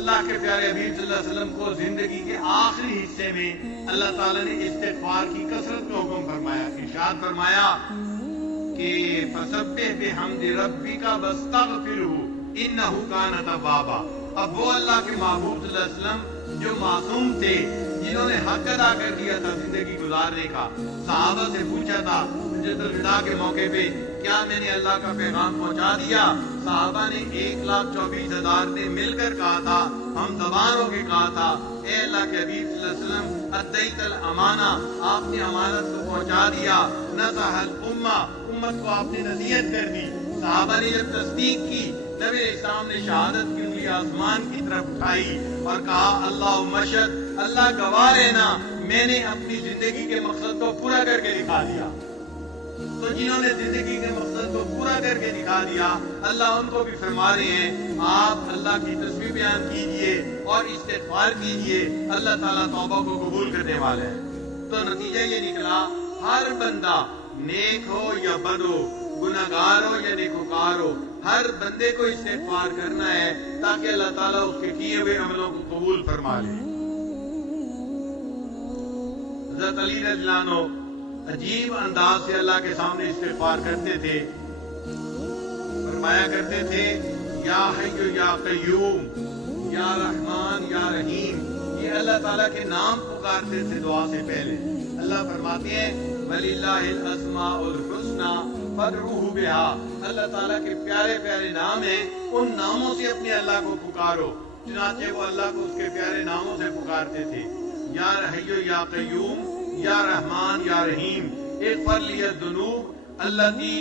اللہ کے پیارے حبیب صلی اللہ علیہ وسلم کو زندگی کے آخری حصے میں اللہ تعالیٰ نے استغفار کی کثرت کا حکم فرمایا، ارشاد فرمایا کہ فسبح بحمد ربک واستغفرہ انہ کان توابا۔ اب وہ اللہ کے محبوب صلی اللہ علیہ وسلم جو معصوم تھے، جنہوں نے حق ادا کر دیا تھا زندگی گزارنے کا، صحابہ سے پوچھا تھا حجۃ الوداع کے موقع پہ، کیا میں نے اللہ کا پیغام پہنچا دیا؟ صحابہ نے 1,24,000 نے مل کر کہا تھا، ہم زبان ہو کے کہا تھا، اے اللہ کے حبیب صلی اللہ علیہ وسلم ادیت الامانہ، آپ نے امانت کو پہنچا دیا، نصح الامہ، امت کو آپ نے نصیحت کر دی۔ صحابہ نے جب تصدیق کی، نبی اسلام نے شہادت کی انگلی آسمان کی طرف اٹھائی اور کہا اللہم اشہد، اللہ گواہ رہنا میں نے اپنی زندگی کے مقصد کو پورا کر کے دکھا دیا۔ تو جنہوں نے زندگی کے مقصد کو پورا کر کے دکھا دیا، اللہ ان کو بھی فرما رہے ہیں آپ اللہ کی تسبیح بیان کیجئے اور استغفار کیجئے، اللہ تعالیٰ توبہ کو قبول کرنے والے ہیں۔ تو نتیجہ یہ نکلا، ہر بندہ نیک ہو یا بد ہو، گناہگار ہو یا نیکوکار ہو، ہر بندے کو استغفار کرنا ہے تاکہ اللہ تعالیٰ اس کے کیے ہوئے عملوں کو قبول فرما لے۔ حضرت علی رضی اللہ عنہ عجیب انداز سے اللہ کے سامنے استغفار کرتے تھے، فرمایا کرتے تھے یا حی یا قیوم یا رحمان یا رحیم، یہ اللہ تعالیٰ کے نام پکارتے تھے دعا سے پہلے۔ اللہ فرماتے ہیں وَلِلَّهِ الْأَسْمَاءُ الْحُسْنَى فَادْعُوهُ بِهَا، اللہ تعالیٰ کے پیارے پیارے نام ہیں، ان ناموں سے اپنے اللہ کو پکارو۔ چنانچہ وہ اللہ کو اس کے پیارے ناموں سے پکارتے تھے، یا حی یا قیوم یا رحمان یا رحیم، اغفر لی الذنوب التی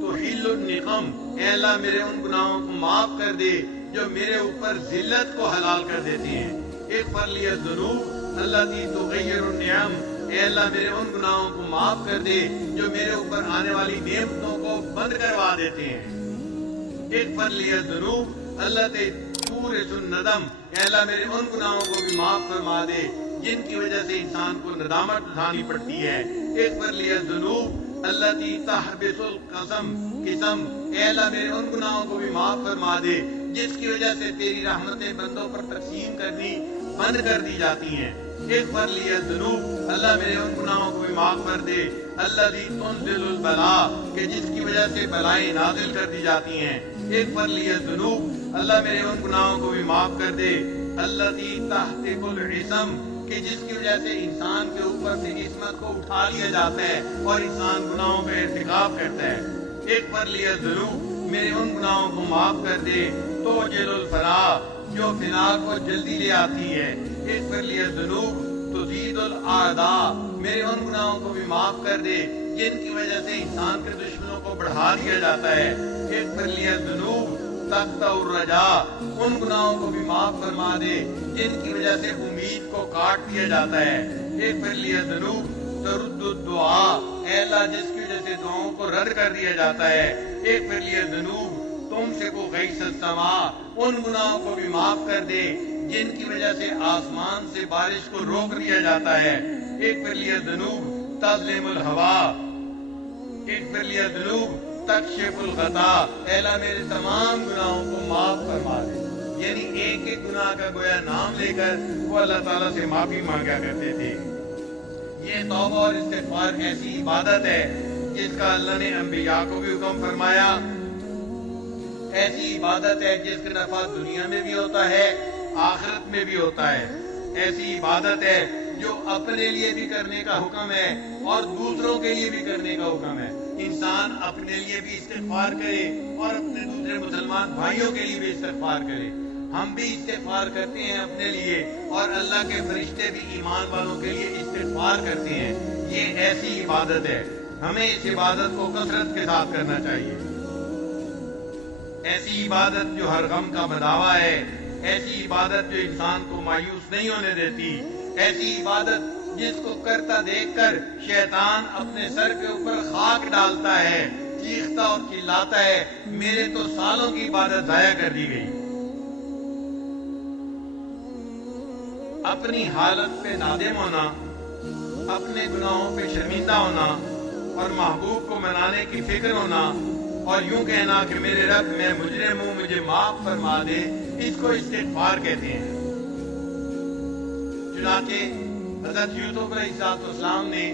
تحل النقم، اے اللہ میرے ان گناہوں کو معاف کر دے جو میرے اوپر ذلت کو حلال کر دیتے ہیں۔ اغفر لی الذنوب التی تغیر النعم، اے اللہ میرے ان گناہوں کو معاف کر دے جو میرے اوپر آنے والی نعمتوں کو بند کروا دیتے ہیں۔ اغفر لی الذنوب التی تورث الندم، اے اللہ میرے ان گناہوں کو بھی معاف فرما دے جن کی وجہ سے انسان کو ندامت اٹھانی پڑتی ہے۔ اغفر لی الذنوب التی تحبس القسم، اے اللہ میرے ان گناہوں کو بھی معاف فرما دے جس کی وجہ سے تیری رحمتیں بندوں پر تقسیم کرنی بند کر دی جاتی ہیں۔ اغفر لی الذنوب، اللہ میرے ان گناہوں کو بھی معاف کر دے الذی تنزل البلاء، کہ جس کی وجہ سے بلائیں نازل کر دی جاتی ہیں۔ اغفر لی الذنوب، اللہ میرے ان گناہوں کو بھی معاف کر دے الذی تحتک العصم، کہ جس کی وجہ سے انسان کے اوپر سے عصمت کو اٹھا لیا جاتا ہے اور انسان گناہوں کا ارتکاب کرتا ہے۔ اغفر لی الذنوب، میرے ان گناہوں کو معاف کر دے توجل الفلاح، جو فلاح کو جلدی لے آتی ہے۔ اغفر لی الذنوب تزید الاعداء، میرے ان گناہوں کو بھی معاف کر دے جن کی وجہ سے انسان کے دشمنوں کو بڑھا دیا جاتا ہے۔ اغفر لی الذنوب تقطع الرجاء، ان گناہوں کو بھی معاف فرما دے جن کی وجہ سے امید کو کاٹ دیا جاتا ہے۔ اغفر لی الذنوب ترد الدعاء، اے اللہ جس کی وجہ سے دعاؤں کو رد کر دیا جاتا ہے۔ اغفر لی الذنوب تمسک غیث السماء، ان گناہوں کو بھی معاف کر دے جن کی وجہ سے آسمان سے بارش کو روک دیا جاتا ہے۔ اغفر لی الذنوب تظلم الہوا، اغفر لی الذنوب تکشف الخطا، اے اللہ میرے تمام گناہوں کو معاف فرما دے۔ یعنی ایک ایک گناہ کا گویا نام لے کر وہ اللہ تعالیٰ سے معافی مانگا کرتے تھے۔ یہ توبہ اور استغفار ایسی عبادت ہے جس کا اللہ نے انبیاء کو بھی حکم فرمایا، ایسی عبادت ہے جس کا نفع دنیا میں بھی ہوتا ہے آخرت میں بھی ہوتا ہے، ایسی عبادت ہے جو اپنے لیے بھی کرنے کا حکم ہے اور دوسروں کے لیے بھی کرنے کا حکم ہے۔ انسان اپنے لیے بھی استغفار کرے اور اپنے دوسرے مسلمان بھائیوں کے لیے بھی استغفار کرے۔ ہم بھی استغفار کرتے ہیں اپنے لیے اور اللہ کے فرشتے بھی ایمان والوں کے لیے استغفار کرتے ہیں۔ یہ ایسی عبادت ہے، ہمیں اس عبادت کو کثرت کے ساتھ کرنا چاہیے۔ ایسی عبادت جو ہر غم کا بداوا ہے، ایسی عبادت جو انسان کو مایوس نہیں ہونے دیتی، ایسی عبادت جس کو کرتا دیکھ کر شیطان اپنے سر کے اوپر خاک ڈالتا ہے، چیختا اور چلاتا ہے میرے تو سالوں کی عبادت ضائع کر دی گئی۔ اپنی حالت پہ نادم ہونا، اپنے گناہوں پہ شرمندہ ہونا اور محبوب کو منانے کی فکر ہونا اور یوں کہنا کہ میرے رب میں مجرم ہوں، مجھے معاف فرما دے، اس کو استغفار کہتے ہیں۔ چنانچہ حضرت یوسف علیہ السلام نے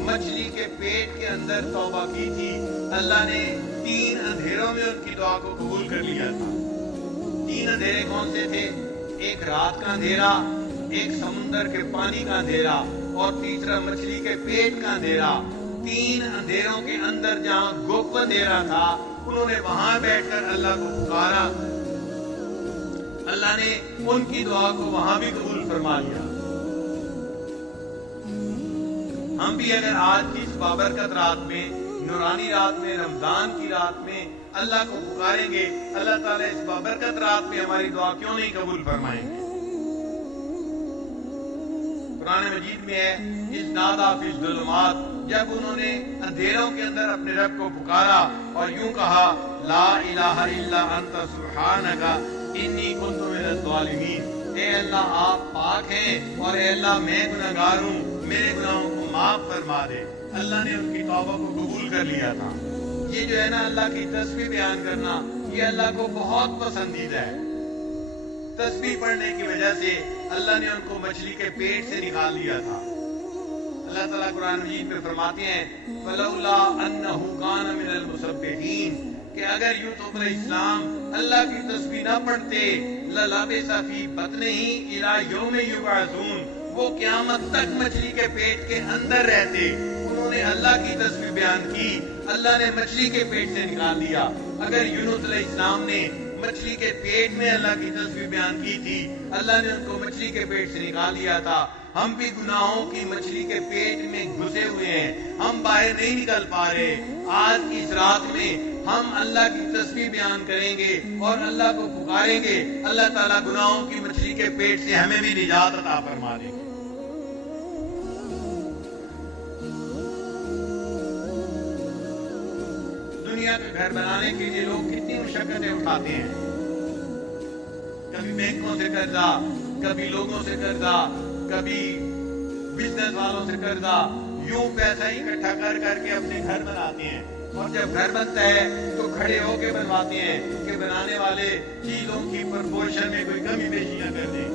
مچھلی کے پیٹ کے اندر توبہ کی تھی، اللہ نے 3 اندھیروں میں ان کی دعا کو قبول کر لیا تھا۔ 3 اندھیرے کون سے تھے؟ ایک رات کا اندھیرا، ایک سمندر کے پانی کا اندھیرا، اور تیسرا مچھلی کے پیٹ کا اندھیرا۔ 3 اندھیروں کے اندر جہاں گپ اندھیرا تھا، انہوں نے وہاں بیٹھ کر اللہ کو پکارا، اللہ نے ان کی دعا کو وہاں بھی قبول فرما لیا۔ ہم بھی اگر آج کی اس بابرکت رات میں، نورانی رات میں، رمضان کی رات میں اللہ کو پکاریں گے، اللہ تعالیٰ اس بابرکت رات میں ہماری دعا کیوں نہیں قبول فرمائیں گے؟ قرآن مجید میں ہے، اس نادا فی الظلمات، جب انہوں نے اندھیروں کے اندر اپنے رب کو پکارا اور یوں کہا، لا الہ الا انت سبحانک انی کنت من الظالمین، اے اللہ آپ پاک ہیں اور اے اللہ میں گنہگار ہوں، میرے گناہوں کو معاف فرما دے۔ اللہ نے ان کی توبہ کو قبول کر لیا تھا۔ یہ جو ہے نا اللہ کی تسبیح بیان کرنا، یہ اللہ کو بہت پسندیدہ ہے۔ تسبیح پڑھنے کی وجہ سے اللہ نے ان کو مچھلی کے پیٹ سے نکال لیا تھا۔ اللہ تعالیٰ قرآن مجید میں فرماتے ہیں، فَلَوْلَا أَنَّهُ كَانَ مِنَ الْمُسَبِّحِينَ، کہ اگر یوسف علیہ السلام اللہ کی تسبیح نہ پڑھتے، لَلَبِثَ فِي بَطْنِهِ إِلَى يَوْمِ يُبْعَثُونَ، وہ قیامت تک مچھلی کے پیٹ کے اندر رہتے۔ انہوں نے اللہ کی تسبیح بیان کی، اللہ نے مچھلی کے پیٹ سے نکال دیا۔ اگر یونس علیہ السلام نے مچھلی کے پیٹ میں اللہ کی تسبیح بیان کی تھی، اللہ نے ان کو مچھلی کے پیٹ سے نکال دیا تھا۔ ہم بھی گناہوں کی مچھلی کے پیٹ میں گھسے ہوئے ہیں، ہم باہر نہیں نکل پا رہے۔ آج کی اس رات میں ہم اللہ کی تسبیح بیان کریں گے اور اللہ کو پکاریں گے، اللہ تعالیٰ گناہوں کی مچھلی کے پیٹ سے ہمیں بھی نجات عطا فرما دے گے۔ دنیا کا گھر بنانے کے لیے لوگ کتنی مشقتیں اٹھاتے ہیں، کبھی بینکوں سے قرضہ، کبھی لوگوں سے قرضہ، کبھی بزنس والوں سے قرضہ، یوں پیسہ اکٹھا کر کر کے اپنے گھر بناتے ہیں، اور جب گھر بنتا ہے تو کھڑے ہو کے بنواتے ہیں کہ بنانے والے چیزوں کی پرپورشن میں کوئی کمی بیشی نہ کر دیں۔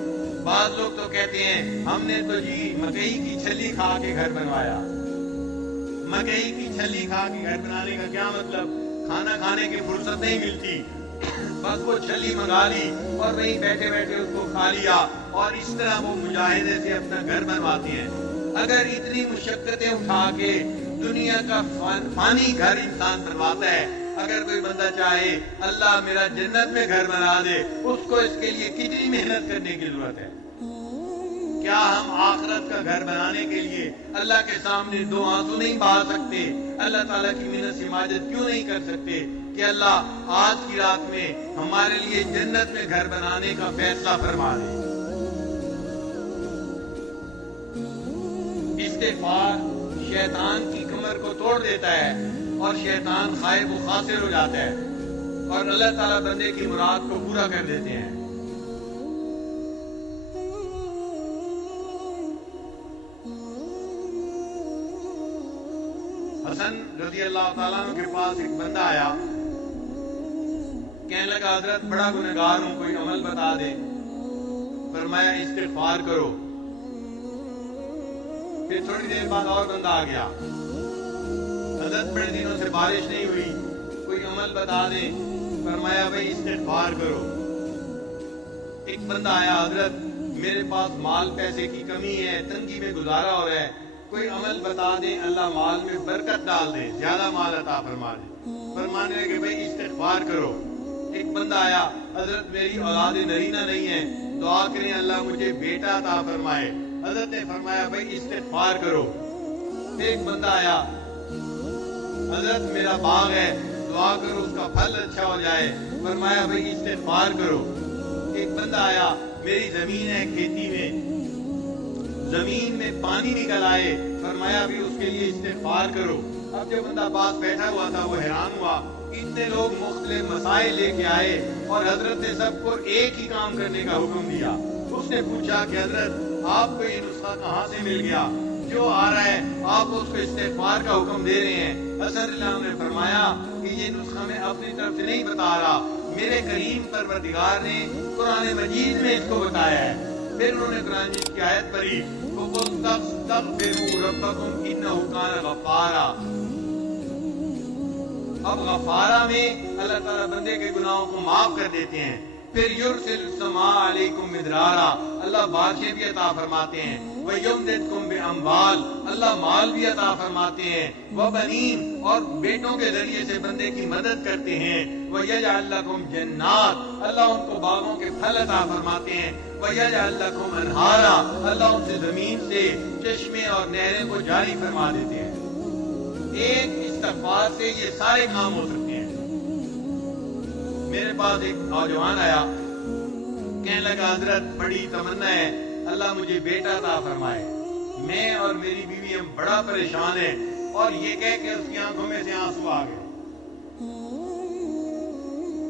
بعض لوگ تو کہتے ہیں ہم نے تو جی مکئی کی چھلی کھا کے گھر بنوایا۔ مکئی کی چھلی کھا کے گھر بنانے کا کیا مطلب؟ کھانا کھانے کی فرصت نہیں ملتی، بس وہ چھلی منگا لی اور وہیں بیٹھے بیٹھے اس کو کھا لیا، اور اس طرح وہ مجاہدے سے اپنا گھر بنواتی ہیں۔ اگر اتنی مشقتیں اٹھا کے دنیا کا فانی گھر انسان بنواتا ہے، اگر کوئی بندہ چاہے اللہ میرا جنت میں گھر بنا دے، اس کو اس کے لیے کتنی محنت کرنے کی ضرورت ہے؟ کیا ہم آخرت کا گھر بنانے کے لیے اللہ کے سامنے 2 آنسو نہیں بہا سکتے؟ اللہ تعالیٰ کی منت سماجت کیوں نہیں کر سکتے کہ اللہ آج کی رات میں ہمارے لیے جنت میں گھر بنانے کا فیصلہ فرما دے؟ استغفار شیطان کی کمر کو توڑ دیتا ہے اور شیطان خائب و خاسر ہو جاتا ہے، اور اللہ تعالیٰ بندے کی مراد کو پورا کر دیتے ہیں۔ حسن رضی اللہ تعالیٰ عنہ کے پاس ایک بندہ آیا، کہنے لگا حضرت بڑا گنہگار ہوں، کوئی عمل بتا دے۔ فرمایا استغفار کرو۔ پھر تھوڑی دیر بعد اور بندہ آ گیا، حضرت بڑے دنوں سے بارش نہیں ہوئی، کوئی عمل بتا دے۔ فرمایا بھائی استغفار کرو۔ ایک بندہ آیا، حضرت میرے پاس مال پیسے کی کمی ہے، تنگی میں گزارا ہو رہا ہے، کوئی عمل بتا دیں اللہ مال میں برکت ڈال دے، زیادہ مال عطا فرما دے۔ فرمانے لگے بھائی استغفار کرو۔ ایک بندہ آیا، حضرت میری اولاد نرینہ نہیں ہے، دعا کریں اللہ مجھے بیٹا عطا فرمائے۔ حضرت نے فرمایا بھائی استغفار کرو۔ ایک بندہ آیا، حضرت میرا باغ ہے، دعا کرو اس کا پھل اچھا ہو جائے۔ فرمایا بھائی استغفار کرو۔ ایک بندہ آیا، میری زمین ہے کھیتی میں، زمین میں پانی نکل آئے، فرمایا بھی اس کے لیے استغفار کرو۔ اب جو بندہ پاس بیٹھا ہوا تھا وہ حیران ہوا، اتنے لوگ مختلف مسائل لے کے آئے اور حضرت نے سب کو ایک ہی کام کرنے کا حکم دیا۔ اس نے پوچھا کہ حضرت آپ کو یہ نسخہ کہاں سے مل گیا؟ جو آ رہا ہے آپ اس کو استغفار کا حکم دے رہے ہیں۔ حسن اللہ نے فرمایا کہ یہ نسخہ میں اپنی طرف سے نہیں بتا رہا، میرے کریم پروردگار نے قرآن مجید میں اس کو بتایا ہے۔ پھر انہوں نے قرآن مجید کی آیت پڑھی، وَقُلْ تَسْتَغْفِرُوا رَبَّكُمْ إِنَّهُ كَانَ غَفَّارًا۔ اب غفارہ میں اللہ تعالیٰ بندے کے گناہوں کو معاف کر دیتے ہیں۔ پھر یرسل السماء علیکم مدرارا، اللہ بارشیں بھی عطا فرماتے ہیں۔ وَيُمْدِدْكُمْ بِأَمْوَالٍ، اللہ مال بھی عطا فرماتے ہیں۔ وَبَنِينَ، اور بیٹوں کے ذریعے سے بندے کی مدد کرتے ہیں۔ وَيَجْعَلْ لَكُمْ جَنَّاتٍ، اللہ ان کو باغوں کے پھل عطا فرماتے ہیں۔ وَيَجْعَلْ لَكُمْ أَنْهَارًا، اللہ ان سے زمین سے چشمے اور نہریں کو جاری فرما دیتے ہیں۔ ایک استغفار سے یہ سارے کام ہو سکتے ہیں۔ میرے پاس ایک نوجوان آیا، کہنے لگا حضرت بڑی تمنا ہے اللہ مجھے بیٹا عطا فرمائے، میں اور میری بیوی ہم بڑا پریشان ہیں، اور یہ کہہ کے اس کی آنکھوں میں سے آنسو آ گئے۔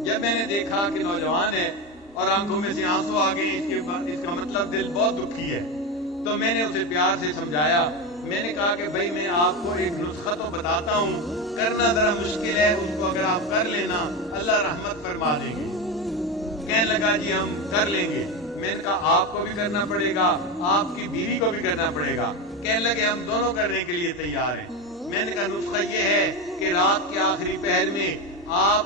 جب میں نے دیکھا کہ نوجوان ہے اور آنکھوں میں سے آنسو آ گئے، اس کا مطلب دل بہت دکھی ہے، تو میں نے اسے پیار سے سمجھایا۔ میں نے کہا کہ بھائی میں آپ کو ایک نسخہ تو بتاتا ہوں، کرنا ذرا مشکل ہے، اس کو اگر آپ کر لینا اللہ رحمت فرما دیں گے۔ کہنے لگا جی ہم کر لیں گے۔ میں نے کہا آپ کو بھی کرنا پڑے گا، آپ کی بیوی کو بھی کرنا پڑے گا۔ کہنے لگے ہم دونوں کرنے کے لیے تیار ہیں۔ میں نے کہا نسخہ یہ ہے کہ رات کے آخری پہر میں آپ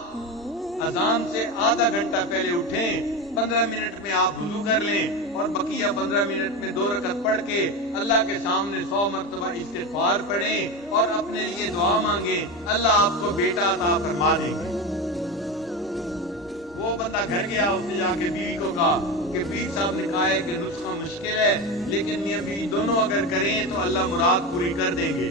اذان سے آدھا گھنٹہ پہلے اٹھیں، 15 منٹ میں آپ وضو کر لیں، اور بقیہ 15 منٹ میں 2 رکعت پڑھ کے اللہ کے سامنے 100 مرتبہ استغفار پڑھیں اور اپنے لیے دعا مانگیں، اللہ آپ کو بیٹا عطا فرما دیں گے۔ وہ بندہ گھر گیا، اس نے جا کے بیوی کو کہا کہ پیر صاحب نے کہا ہے کہ نسخہ مشکل ہے، لیکن میاں بیوی دونوں اگر کریں تو اللہ مراد پوری کر دیں گے۔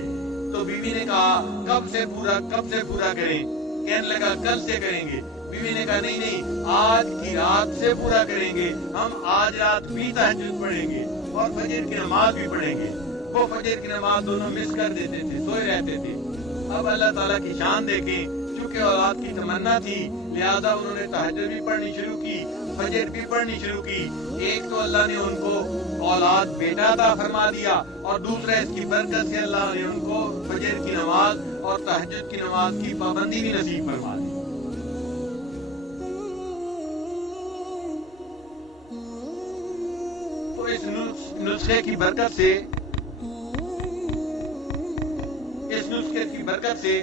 تو بیوی نے کہا کب سے پورا کریں؟ کہنے لگا کل سے کریں گے۔ بیوی نے کہا نہیں، آج کی رات سے پورا کریں گے، ہم آج رات بھی تہجد پڑھیں گے اور فجر کی نماز بھی پڑھیں گے۔ وہ فجر کی نماز دونوں مس کر دیتے تھے، سوئے رہتے تھے۔ اب اللہ تعالیٰ کی شان دیکھیں، چونکہ اولاد کی تمنا تھی لہذا انہوں نے تہجد بھی پڑھنی شروع کی، فجر بھی پڑھنی شروع کی۔ ایک تو اللہ نے ان کو اولاد بیٹا عطا فرما دیا، اور دوسرا اس کی برکت سے اللہ نے ان کو فجر کی نماز اور تہجد کی نماز کی پابندی بھی نصیب فرما دی۔ تو اس نسخے کی برکت سے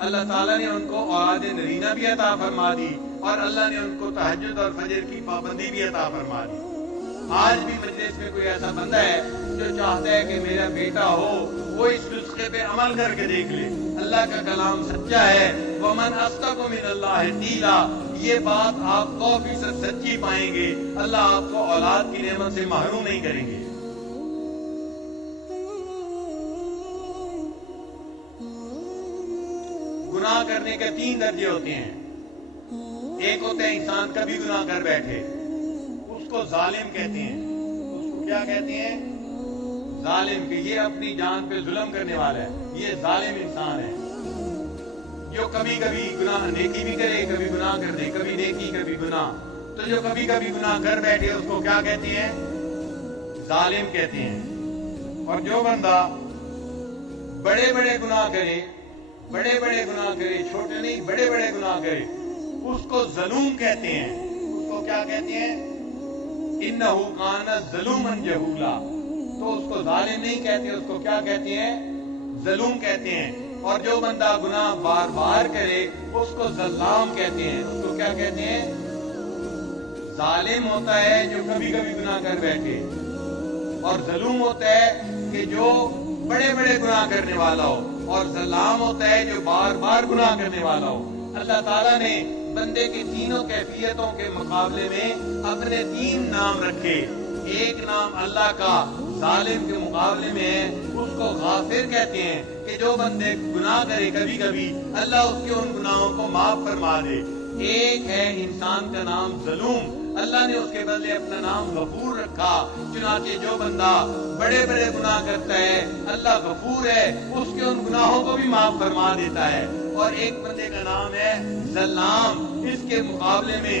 اللہ تعالیٰ نے ان کو اولاد نرینہ بھی عطا فرما دی، اور اللہ نے ان کو تہجد اور فجر کی پابندی بھی عطا فرما دی۔ آج بھی مجلس میں کوئی ایسا بندہ ہے جو چاہتا ہے کہ میرا بیٹا ہو، وہ اس نسخے پہ عمل کر کے دیکھ لے۔ اللہ کا کلام سچا ہے، وَمَنْ أَصْدَقُ مِنَ اللَّهِ قِيلًا، یہ بات آپ 100% سچی پائیں گے، اللہ آپ کو اولاد کی نعمت سے محروم نہیں کریں گے۔ گناہ کرنے کے 3 درجے ہوتے ہیں۔ ایک ہوتا ہے انسان کبھی گناہ کر بیٹھے، اس کو ظالم کہتے ہیں۔ اس کو کیا کہتے ہیں؟ ظالم، کہ یہ اپنی جان پہ ظلم کرنے والا ہے، یہ ظالم انسان ہے۔ جو کبھی کبھی گناہ نیکی بھی کرے، کبھی گناہ کر دے، کبھی نیکی کبھی گناہ، تو جو کبھی کبھی گناہ کر بیٹھے اس کو کیا کہتے ہیں؟ ظالم کہتے ہیں۔ اور جو بندہ بڑے بڑے گناہ کرے، چھوٹے نہیں بڑے بڑے گناہ کرے، اس کو ظلوم کہتے ہیں۔ اس کو کیا کہتے ہیں؟ انہو کان ظلوما جہولا، تو اس کو ظالم نہیں کہتے، اس کو کیا کہتے ہیں؟ ظلوم کہتے ہیں۔ اور جو بندہ گناہ بار بار کرے اس کو ظلام کہتے ہیں۔ اس کو کیا کہتے ہیں؟ ظالم ہوتا ہے جو کبھی کبھی گناہ کر بیٹھے، اور ظلوم ہوتا ہے کہ جو بڑے بڑے گناہ کرنے والا ہو، اور ظلام ہوتا ہے جو بار بار گناہ کرنے والا ہو۔ اللہ تعالیٰ نے بندے کی تینوں کیفیتوں کے مقابلے میں اپنے 3 نام رکھے۔ ایک نام اللہ کا ظالم کے مقابلے میں ہے، اس کو غافر کہتے ہیں، کہ جو بندے گناہ کرے کبھی کبھی اللہ اس کے ان گناہوں کو معاف فرما دے۔ ایک ہے انسان کا نام ظلوم، اللہ نے اس کے بدلے اپنا نام غفور رکھا، چنانچہ جو بندہ بڑے بڑے گناہ کرتا ہے اللہ غفور ہے، اس کے ان گناہوں کو بھی معاف فرما دیتا ہے۔ اور ایک بندے کا نام ہے ظلام، اس کے مقابلے میں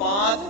5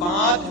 5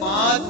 5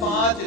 5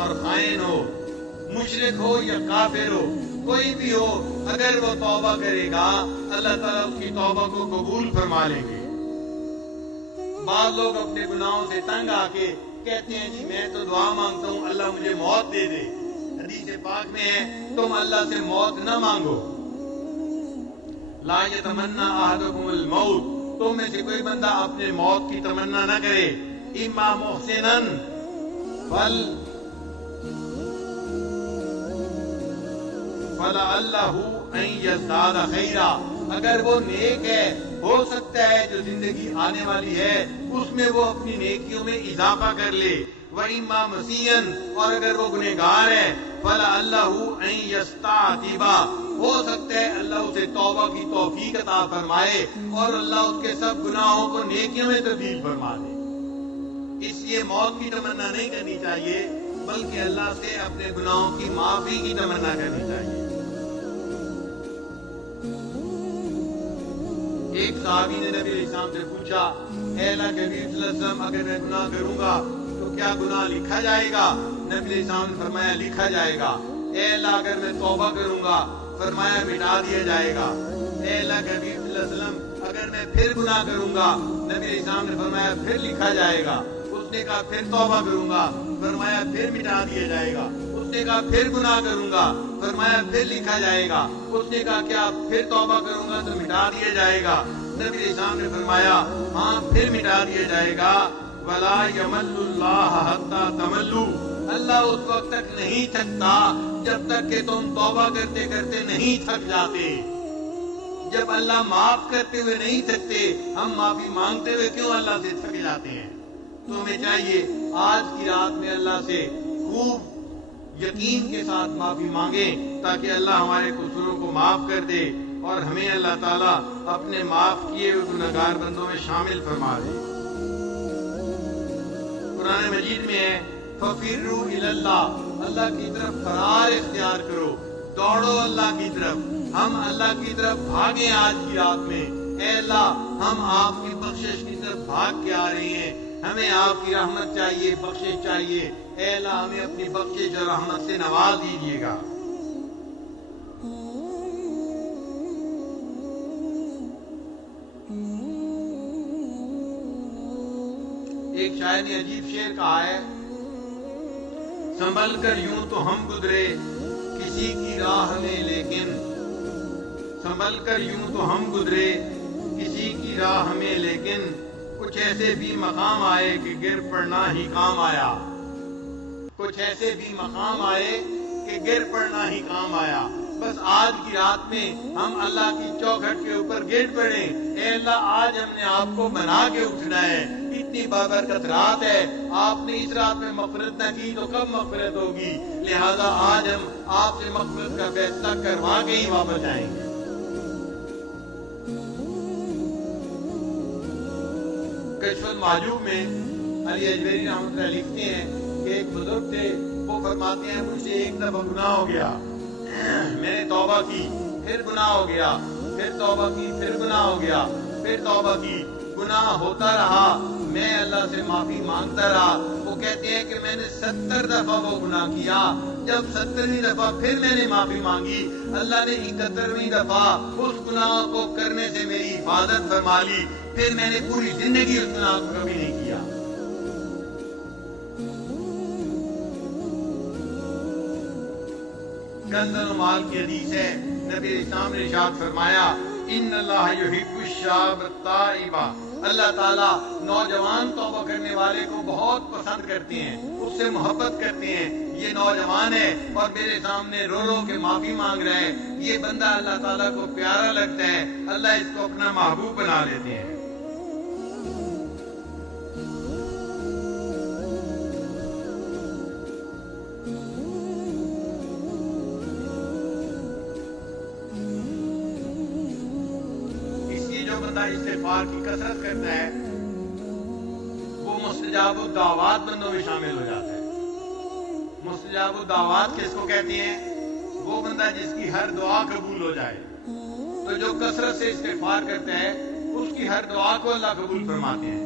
اور خائن ہو، مشرک ہو یا کافر ہو، کوئی بھی ہو، اگر وہ توبہ کرے گا اللہ تعالیٰ اس کی توبہ کو قبول فرما لیں گے۔ بعض لوگ اپنے گناہوں سے تنگ آ کے کہتے ہیں جی میں تو دعا مانگتا ہوں اللہ مجھے موت دے دے۔ حدیث پاک میں ہے تم اللہ سے موت نہ مانگو۔ لا یتمنی احدکم الموت، تم میں سے کوئی بندہ اپنے موت کی تمنا نہ کرے۔ اما محسنا فلعلہ ان یزداد خیرا، اگر وہ نیک ہے ہو سکتا ہے جو زندگی آنے والی ہے اس میں وہ اپنی نیکیوں میں اضافہ کر لے۔ وَإِمَّا مَسِيًّا، اور اگر وہ گنہگار ہے فَلَعَلَّهُ أَن يَسْتَعْتِبَ، ہو سکتا ہے اللہ اسے توبہ کی توفیق عطا فرمائے اور اللہ اس کے سب گناہوں کو نیکیوں میں تبدیل فرما دے۔ اس لیے موت کی تمنا نہیں کرنی چاہیے بلکہ اللہ سے اپنے گناہوں کی معافی کی تمنا کرنی چاہیے۔ ایک صحابی نے نبی علیہ السلام سے پوچھا، اے اللہ کے نبی صلی اللہ علیہ وسلم اگر میں گناہ کروں گا تو کیا گناہ لکھا جائے گا؟ نبی علیہ السلام نے فرمایا لکھا جائے گا۔ اے اللہ اگر میں توبہ کروں گا، فرمایا مٹا دیا جائے گا۔ اے اللہ کے نبی صلی اللہ علیہ وسلم اگر میں پھر گناہ کروں گا، نبی علیہ السلام نے فرمایا پھر لکھا جائے گا۔ اس نے کہا پھر توبہ کروں گا، فرمایا پھر مٹا دیا جائے گا۔ اس نے کہا پھر گناہ کروں گا، فرمایا پھر لکھا جائے گا۔ اس نے کہا کیا پھر توبہ کروں گا تو مٹا دیا جائے گا؟ نبی علیہ السلام نے فرمایا ہاں پھر مٹا دیا جائے گا۔ وَلَا يَمَلُّ اللَّهَ حَتَّى تَمَلُّوا، اللہ اس وقت تک نہیں تھکتا جب تک کہ تم توبہ کرتے کرتے نہیں تھک جاتے۔ جب اللہ معاف کرتے ہوئے نہیں تھکتے، ہم معافی مانگتے ہوئے کیوں اللہ سے تھک جاتے ہیں؟ تو ہمیں چاہیے آج کی رات میں اللہ سے خوب یقین کے ساتھ معافی مانگیں تاکہ اللہ ہمارے قصوروں کو معاف کر دے اور ہمیں اللہ تعالیٰ اپنے معاف کیے ہوئے گنہگار بندوں میں شامل فرما دے۔ قرآن مجید میں ہے فَفِرُّوا إِلَى اللَّهِ، اللہ کی طرف فرار اختیار کرو، دوڑو اللہ کی طرف۔ ہم اللہ کی طرف بھاگیں آج کی رات میں۔ اے اللہ ہم آپ کی بخشش کی طرف بھاگ کے آ رہے ہیں، ہمیں آپ کی رحمت چاہیے، بخشش چاہیے۔ اے اللہ ہمیں اپنی بخشش اور رحمت سے نواز دیجیے گا۔ ایک شاعر نے عجیب شعر کہا ہے، سنبھل کر یوں تو ہم گزرے کسی کی راہ میں لیکن، سنبھل کر یوں تو ہم گزرے کسی کی راہ میں لیکن، کچھ ایسے بھی مقام آئے کہ گر پڑنا ہی کام آیا۔ کچھ ایسے بھی مقام آئے کہ گر پڑنا ہی کام آیا۔ بس آج کی رات میں ہم اللہ کی چوکھٹ کے اوپر گر پڑیں۔ اے اللہ آج ہم نے آپ کو بنا کے اٹھنا ہے، اتنی بابرکت رات ہے، آپ نے اس رات میں مغفرت نہ کی تو کب مغفرت ہوگی؟ لہذا آج ہم آپ سے مغفرت کا فیصلہ کروا کے ہی واپس جائیں گے۔ کشف المحجوب میں علی اجمیری رحمۃ اللہ لکھتے ہیں کہ ایک بزرگ تھے، وہ فرماتے ہیں مجھ سے ایک دفعہ گناہ ہو گیا، میں نے توبہ کی، پھر گناہ ہو گیا، پھر توبہ کی، پھر گناہ ہو گیا، پھر توبہ کی، گناہ ہوتا رہا، میں اللہ سے معافی مانگتا رہا۔ وہ کہتے ہیں کہ میں نے 70 دفعہ وہ گناہ کیا، جب 70ویں دفعہ پھر میں نے معافی مانگی، اللہ نے 71ویں دفعہ اس گناہ کو کرنے سے میری حفاظت فرما لی، پھر میں نے پوری زندگی اس گناہ کو کبھی نہیں کیا۔ کنز المال کی حدیث ہے، نبی اسلام نے ارشاد فرمایا ان اللہ یحب الشاب التائب، اللہ تعالیٰ نوجوان توبہ کرنے والے کو بہت پسند کرتے ہیں، اس سے محبت کرتے ہیں۔ یہ نوجوان ہے اور میرے سامنے رو رو کے معافی مانگ رہا ہے، یہ بندہ اللہ تعالیٰ کو پیارا لگتا ہے، اللہ اس کو اپنا محبوب بنا لیتے ہیں۔ استغفار کی کثرت کرتا ہے وہ مستجاب الدعوات بندوں میں شامل ہو جاتا ہے۔ مستجاب الدعوات کس کو کہتے ہیں؟ وہ بندہ جس کی ہر دعا قبول ہو جائے۔ تو جو کثرت سے استغفار کرتا ہے اس کی ہر دعا کو اللہ قبول فرماتے ہیں۔